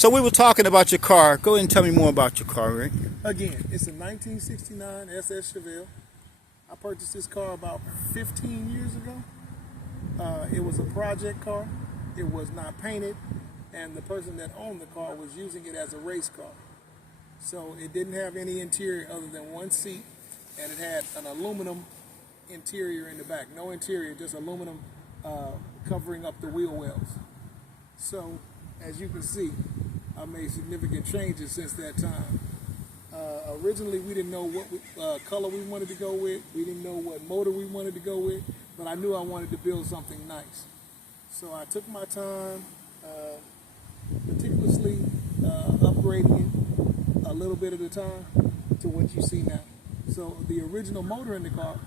So we were talking about your car. Go ahead and tell me more about your car, Rick. Again, it's a 1969 SS Chevelle. I purchased this car about 15 years ago. It was a project car. It was not painted, and the person that owned the car was using it as a race car. So it didn't have any interior other than one seat, and it had an aluminum interior in the back. No interior, just aluminum covering up the wheel wells. So, as you can see, I made significant changes since that time. Originally, we didn't know what color we wanted to go with. We didn't know what motor we wanted to go with, but I knew I wanted to build something nice. So I took my time, meticulously upgrading it a little bit at a time to what you see now. So the original motor in the car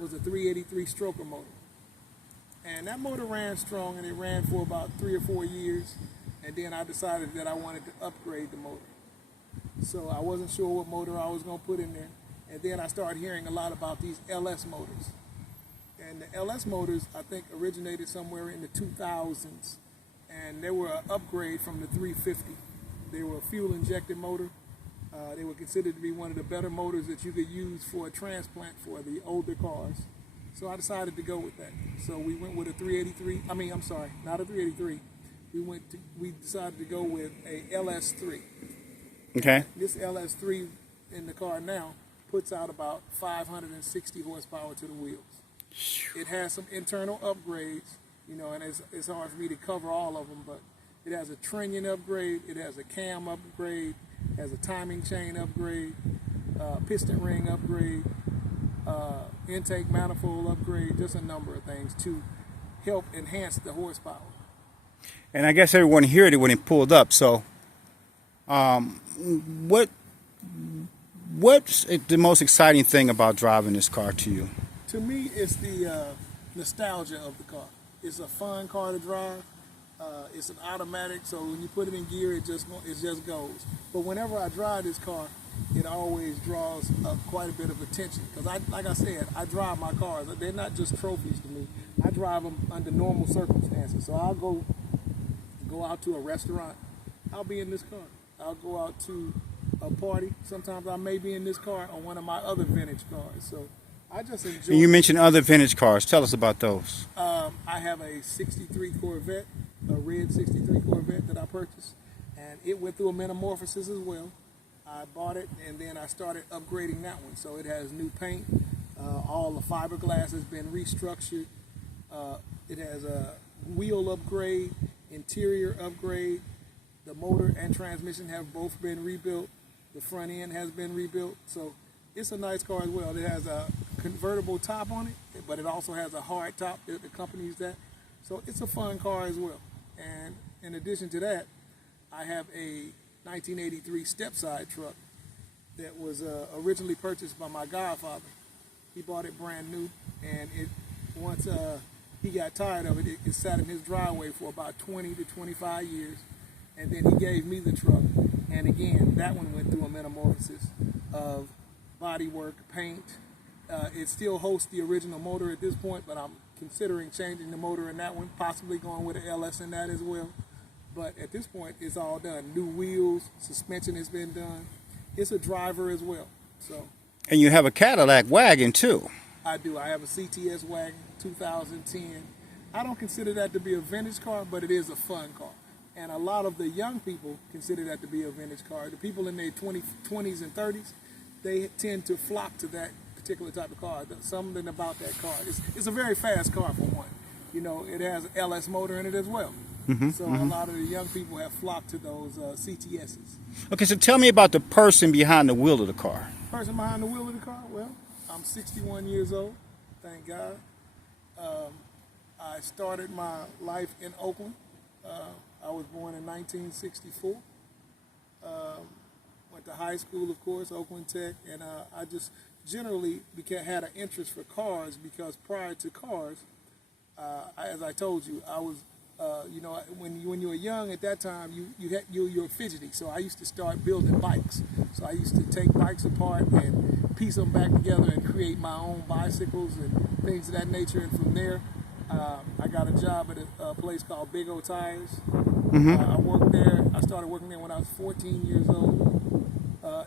was a 383 stroker motor. And that motor ran strong, and it ran for about 3 or 4 years. And then I decided that I wanted to upgrade the motor. So I wasn't sure what motor I was going to put in there. And then I started hearing a lot about these LS motors. And the LS motors, I think, originated somewhere in the 2000s. And they were an upgrade from the 350. They were a fuel-injected motor. They were considered to be one of the better motors that you could use for a transplant for the older cars. So I decided to go with that. So we went with a 383. Not a 383. We decided to go with a LS3. Okay. This LS3 in the car now puts out about 560 horsepower to the wheels. It has some internal upgrades, and it's hard for me to cover all of them, but it has a trunnion upgrade, it has a cam upgrade, it has a timing chain upgrade, piston ring upgrade, intake manifold upgrade, just a number of things to help enhance the horsepower. And I guess everyone heard it when it pulled up. So, what's the most exciting thing about driving this car to you? To me, it's the nostalgia of the car. It's a fun car to drive. It's an automatic, so when you put it in gear, it just goes. But whenever I drive this car, it always draws quite a bit of attention. Because like I said, I drive my cars. They're not just trophies to me. I drive them under normal circumstances. So I'll go out to a restaurant. I'll be in this car. I'll go out to a party. Sometimes I may be in this car on one of my other vintage cars. So I just enjoy. And you mentioned other vintage cars. Tell us about those. I have a 63 Corvette, a red 63 Corvette that I purchased, and it went through a metamorphosis as well. I bought it, and then I started upgrading that one. So it has new paint. All the fiberglass has been restructured. It has a wheel upgrade, interior upgrade. The motor and transmission have both been rebuilt. The front end has been rebuilt. So it's a nice car as well. It has a convertible top on it, but it also has a hard top that accompanies that. So it's a fun car as well. And in addition to that, I have a 1983 stepside truck that was originally purchased by my godfather. He bought it brand new, and once he got tired of it, it sat in his driveway for about 20 to 25 years, and then he gave me the truck. And again, that one went through a metamorphosis of bodywork, paint. It still hosts the original motor at this point, but I'm considering changing the motor in that one, possibly going with an LS in that as well. But at this point, it's all done. New wheels, suspension has been done. It's a driver as well. So. And you have a Cadillac wagon too. I do. I have a CTS wagon, 2010. I don't consider that to be a vintage car, but it is a fun car. And a lot of the young people consider that to be a vintage car. The people in their 20s and 30s, they tend to flock to that particular type of car. Something about that car. It's a very fast car for one. It has an LS motor in it as well. So a lot of the young people have flocked to those CTSs. Okay, so tell me about the person behind the wheel of the car. Person behind the wheel of the car? Well, I'm 61 years old, thank God. I started my life in Oakland. I was born in 1964. Went to high school, of course, Oakland Tech, and I just generally had an interest for cars because prior to cars, as I told you, I was, when you were young at that time, you were fidgety. So I used to start building bikes. So I used to take bikes apart and piece them back together and create my own bicycles and things of that nature. And from there, I got a job at a place called Big O Tires. I worked there. I started working there when I was 14 years old.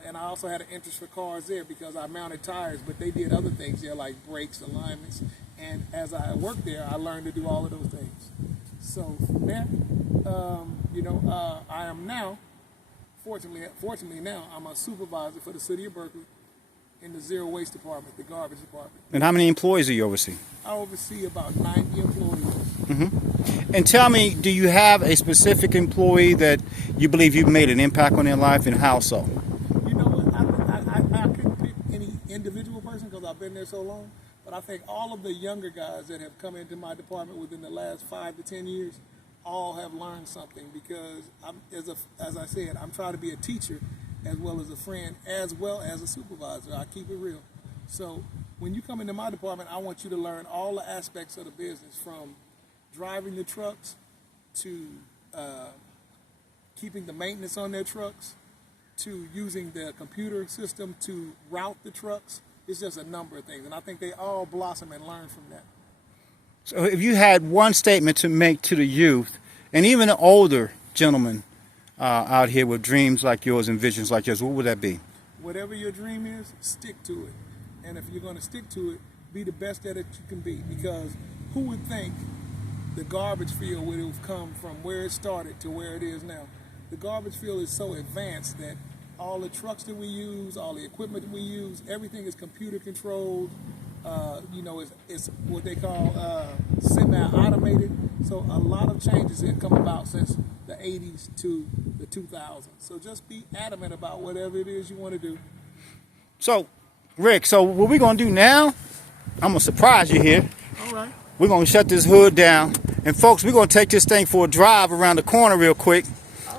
And I also had an interest for cars there because I mounted tires, but they did other things there like brakes, alignments. And as I worked there, I learned to do all of those things. So from there, I am now, fortunately now, I'm a supervisor for the city of Berkeley in the zero waste department, the garbage department. And how many employees do you oversee? I oversee about 90 employees. Mm-hmm. And tell me, do you have a specific employee that you believe you've made an impact on their life, and how so? You know what? I couldn't pick any individual person because I've been there so long. But I think all of the younger guys that have come into my department within the last 5 to 10 years all have learned something because, as I said, I'm trying to be a teacher as well as a friend, as well as a supervisor. I keep it real. So when you come into my department, I want you to learn all the aspects of the business, from driving the trucks to keeping the maintenance on their trucks to using the computer system to route the trucks. It's just a number of things, and I think they all blossom and learn from that. So if you had one statement to make to the youth, and even the older gentlemen out here with dreams like yours and visions like yours, what would that be? Whatever your dream is, stick to it. And if you're going to stick to it, be the best at it you can be. Because who would think the garbage field would have come from where it started to where it is now? The garbage field is so advanced that all the trucks that we use, all the equipment that we use, everything is computer controlled. It's what they call semi-automated. So a lot of changes have come about since the 80s to the 2000s. So just be adamant about whatever it is you want to do. So, Rick, what we're going to do now, I'm going to surprise you here. All right. We're going to shut this hood down. And folks, we're going to take this thing for a drive around the corner real quick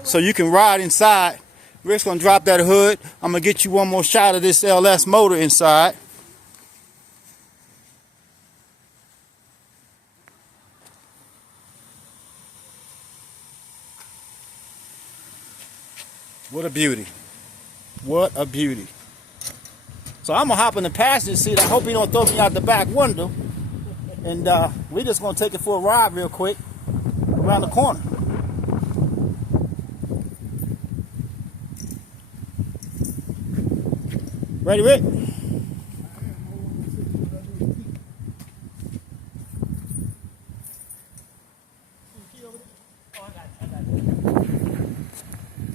so you can ride inside. Rick's going to drop that hood. I'm going to get you one more shot of this LS motor inside. What a beauty. What a beauty. So I'm going to hop in the passenger seat. I hope he don't throw me out the back window. And we're just going to take it for a ride real quick around the corner. Ready, Rick?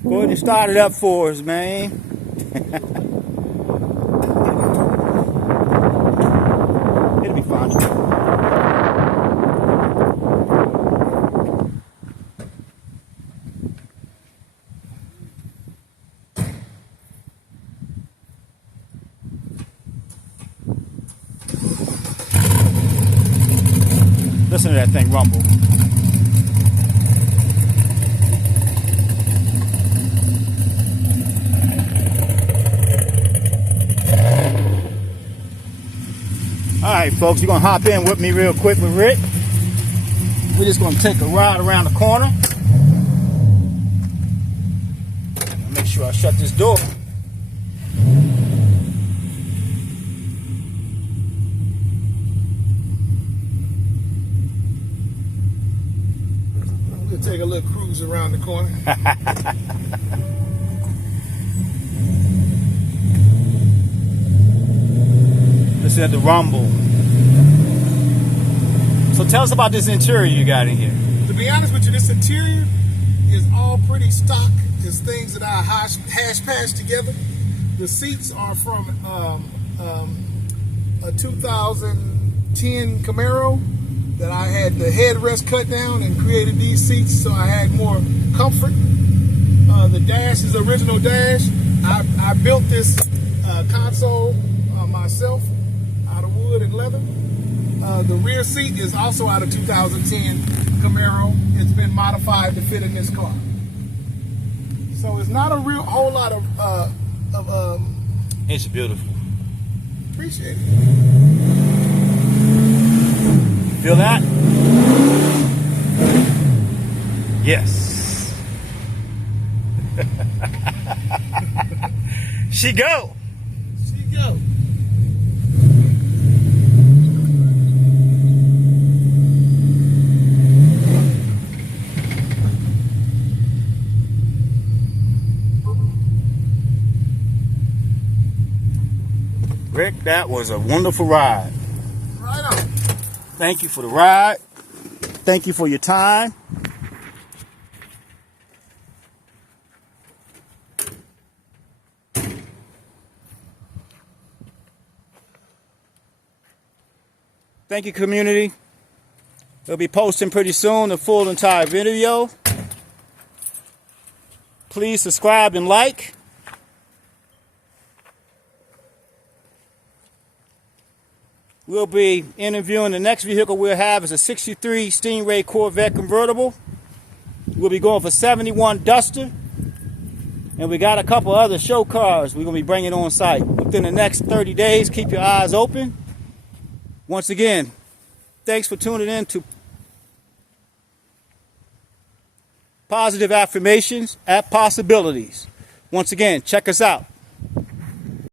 Go ahead and start it up for us, man. It'll be fine. Listen to that thing rumble. Alright folks, you're going to hop in with me real quick with Rick. We're just going to take a ride around the corner. Make sure I shut this door. We'll take a little cruise around the corner. Listen at the rumble. So tell us about this interior you got in here. To be honest with you, this interior is all pretty stock. It's things that I hash patched together. The seats are from a 2010 Camaro that I had the headrest cut down and created these seats so I had more comfort. The dash is the original dash. I built this console myself out of wood and leather. The rear seat is also out of 2010 Camaro. It's been modified to fit in this car. So it's not a whole lot of It's beautiful. Appreciate it. Feel that? Yes. She go. She go. Rick, that was a wonderful ride. Right on. Thank you for the ride. Thank you for your time. Thank you, community. We'll be posting pretty soon the full entire video. Please subscribe and like. We'll be interviewing the next vehicle we'll have is a 63 Stingray Corvette convertible. We'll be going for 71 Duster. And we got a couple other show cars we're going to be bringing on site within the next 30 days. Keep your eyes open. Once again, thanks for tuning in to Positive Affirmations at Possibilities. Once again, check us out.